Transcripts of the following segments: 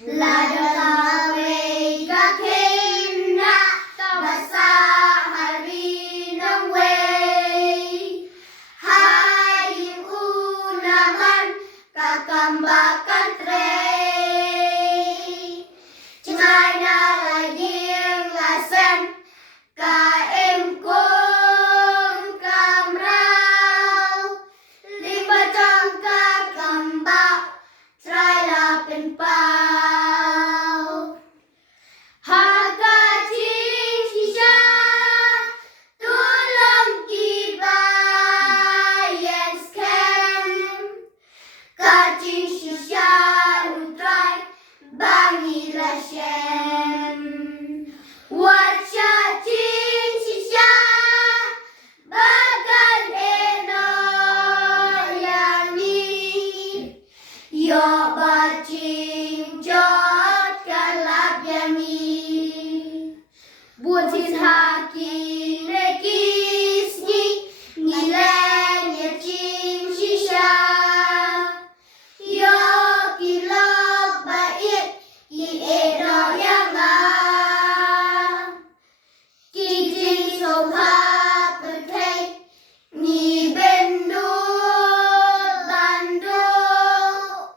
Ladang kakena basa hari nang way. Hai unaman kakambakan trei. Cengay na laying lasan kaem kong kamraw. Lima jangka kambak try lapin pau. Harga cing sisa tulong kibayan scam. Kacing sisa utray bangilah shem. Wacha cing sisa bagan eno yang ni. Yo bacing jot kalap yang ni. Buat sin haki lekis ni ngilang ya cing sisa. Yo kilok bait ki eno yang ah. Kijing soha petai ni bendul bandul.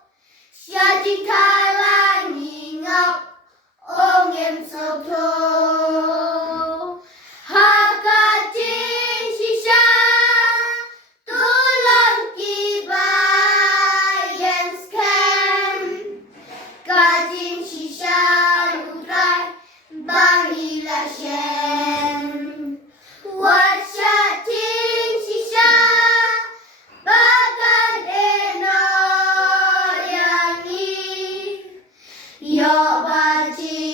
Siajing kalah ni ngọc ong em soto. Harga cing sisa tulong kibayan scam. Kajing sisa utray bangilah shem. Wacha cing sisa bagan eno yang ni. Yo bacing